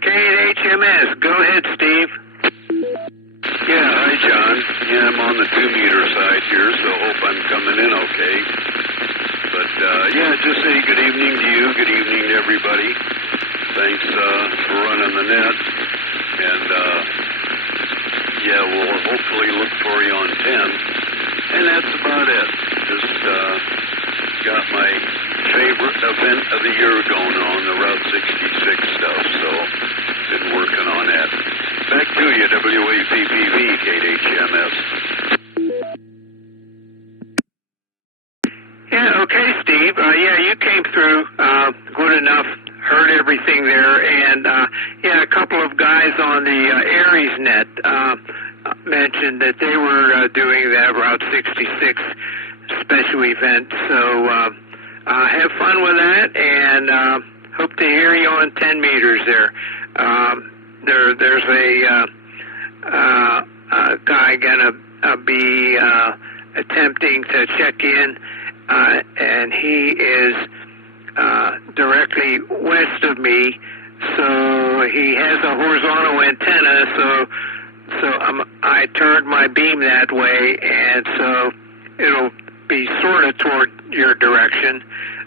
K8HMS, go ahead, Steve. Yeah, hi, John. Yeah, I'm on the 2-meter side here, so hope I'm coming in okay. But, yeah, just say good evening to you, good evening to everybody. Thanks for running the net. And, yeah, we'll hopefully look for you on 10. And that's about it. Just got my favorite event of the year going on, the Route 66 stuff, so been working on that. Back to you, WAPPV, KHMS. Yeah, okay, Steve. Yeah, you came through good enough, heard everything there, and yeah, a couple of guys on the Aries net mentioned that they were doing that Route 66 special event. So have fun with that, and hope to hear you on 10 meters there. There's a guy gonna be attempting to check in, and he is directly west of me, so he has a horizontal antenna, so I turned my beam that way, and so it'll be sort of toward your direction,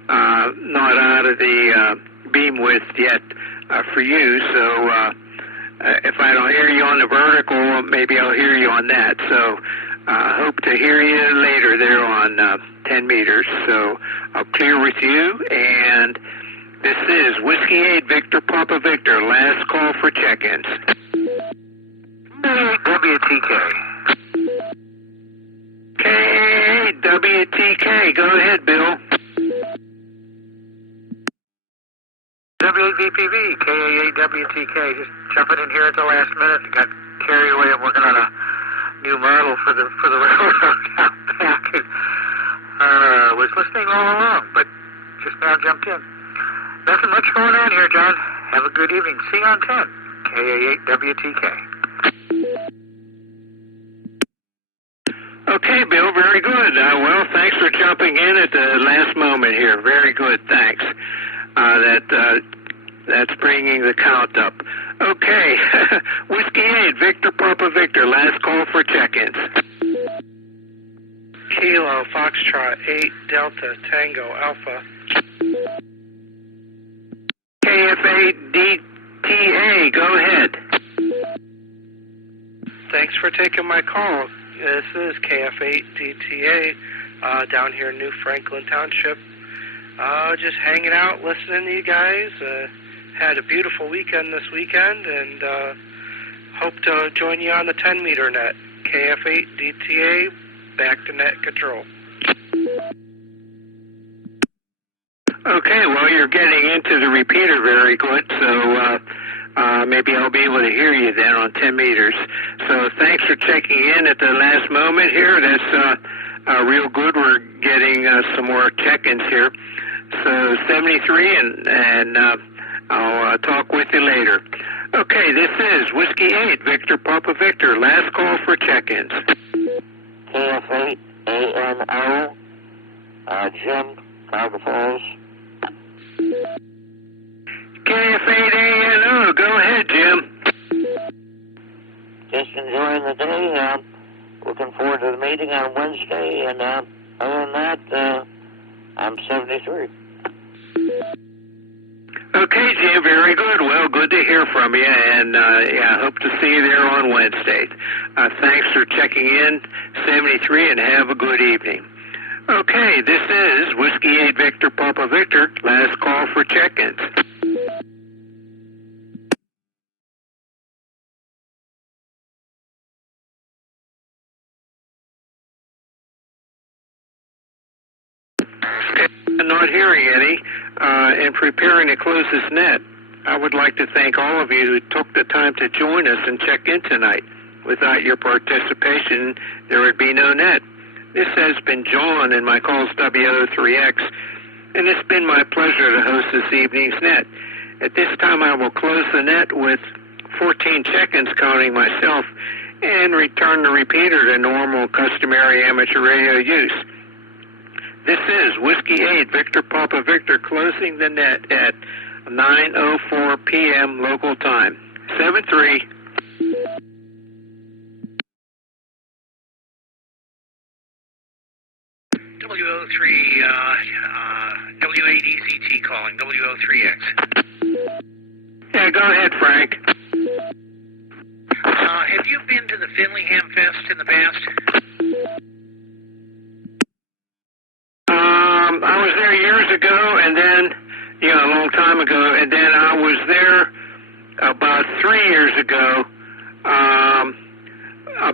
not out of the beam width yet for you, so if I don't hear you on the vertical, maybe I'll hear you on that, so hope to hear you later there on 10 meters, so I'll clear with you, and this is Whiskey 8 Victor Papa Victor, last call for check-ins. WTK. WTK, go ahead, Bill. WVPV, KA8WTK, just jumping in here at the last minute. Got carried away. I'm working on a new model for the railroad out back. And, was listening all along, but just now jumped in. Nothing much going on here, John. Have a good evening. See you on 10. KA8WTK. Okay, Bill, very good. Well, thanks for jumping in at the last moment here. Very good, thanks. That's bringing the count up. Okay, Whiskey 8, Victor Papa Victor, last call for check-ins. Kilo Foxtrot 8 Delta Tango Alpha. KF8DTA, go ahead. Thanks for taking my call. This is KF8DTA down here in New Franklin Township. Just hanging out, listening to you guys. Had a beautiful weekend this weekend, and hope to join you on the 10-meter net. KF8DTA, back to net control. Okay, well, you're getting into the repeater very good, so maybe I'll be able to hear you then on 10 meters. So thanks for checking in at the last moment here. That's real good. We're getting some more check-ins here. So 73, and I'll talk with you later. Okay, this is Whiskey 8, Victor Papa Victor, last call for check-ins. KF8 ANO, Jim, Niagara Falls. KF8ANO, go ahead, Jim. Just enjoying the day. Looking forward to the meeting on Wednesday, and other than that, I'm 73. Okay, Jim, very good. Well, good to hear from you, and yeah, hope to see you there on Wednesday. Thanks for checking in, 73, and have a good evening. Okay, this is Whiskey 8 Victor Papa Victor, last call for check-ins. I'm not hearing any. In preparing to close this net, I would like to thank all of you who took the time to join us and check in tonight. Without your participation, there would be no net. This has been John in my calls WO3X, and it's been my pleasure to host this evening's net. At this time, I will close the net with 14 check-ins counting myself and return the repeater to normal customary amateur radio use. This is Whiskey 8, Victor Papa Victor, closing the net at 9:04 p.m. local time. 7-3. WO3, W8EZT calling, WO3X. Yeah, go ahead, Frank. Have you been to the Finleyham Fest in the past? I was there years ago, and then, a long time ago, and then I was there about 3 years ago.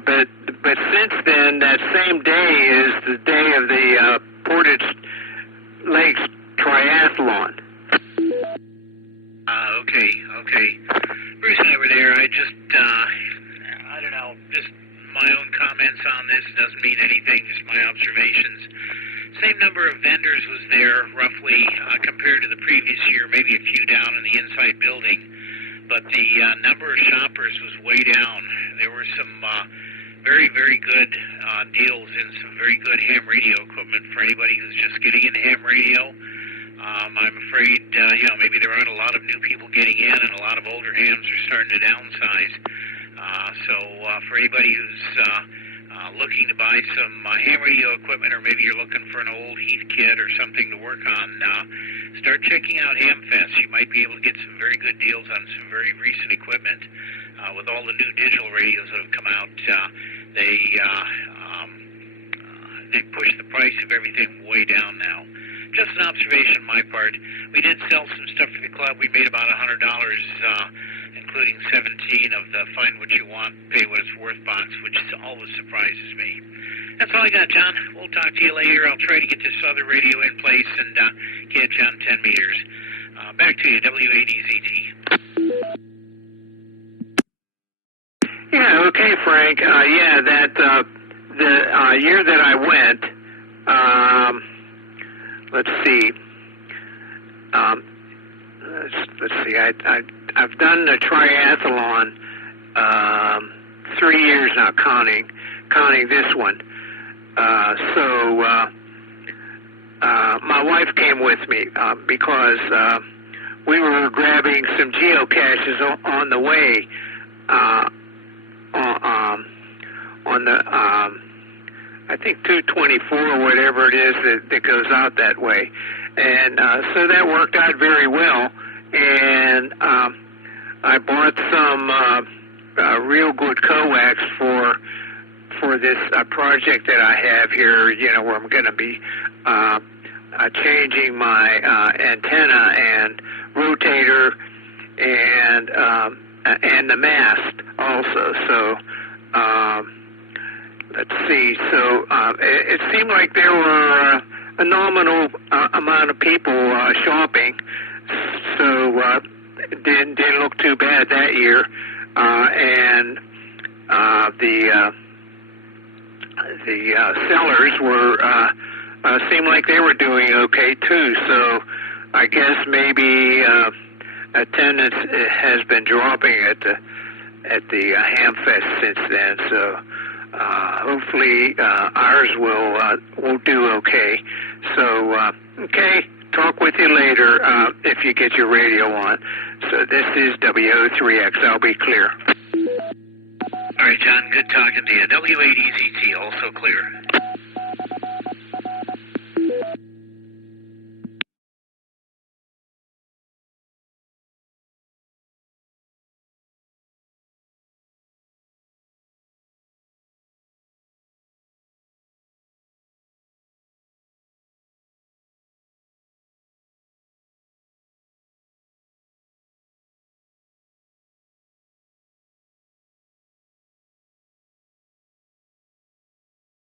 But since then, that same day is the day of the Portage Lakes Triathlon. Okay. Bruce and I were there. I just, I don't know, just my own comments on this. Doesn't mean anything, just my observations. Same number of vendors was there, roughly, compared to the previous year, maybe a few down in the inside building. But the number of shoppers was way down. There were some very, very good deals in some very good ham radio equipment for anybody who's just getting into ham radio. I'm afraid, maybe there aren't a lot of new people getting in, and a lot of older hams are starting to downsize. So for anybody who's looking to buy some ham radio equipment, or maybe you're looking for an old Heath kit or something to work on, start checking out HamFest. You might be able to get some very good deals on some very recent equipment. With all the new digital radios that have come out, they push the price of everything way down now. Just an observation on my part. We did sell some stuff for the club. We made about $100, including 17 of the Find What You Want, Pay What It's Worth box, which always surprises me. That's all I got, John. We'll talk to you later. I'll try to get this other radio in place and get you on 10 meters. Back to you, W8EZT. Yeah, okay, Frank. The year that I went, let's see. Let's see. I've done the triathlon 3 years now, counting this one. My wife came with me because we were grabbing some geocaches on the way. On the I think 224 or whatever it is that goes out that way, and so that worked out very well. And I bought some real good coax for this project that I have here. Where I'm going to be changing my antenna and rotator and the mast also. So let's see. So it seemed like there were a nominal amount of people shopping. So didn't look too bad that year. And the sellers were seemed like they were doing okay too. So I guess maybe attendance has been dropping at the HamFest since then. So hopefully ours will do okay. So okay, talk with you later if you get your radio on. So this is WO3X. I'll be clear. All right, John. Good talking to you. W8EZT also clear.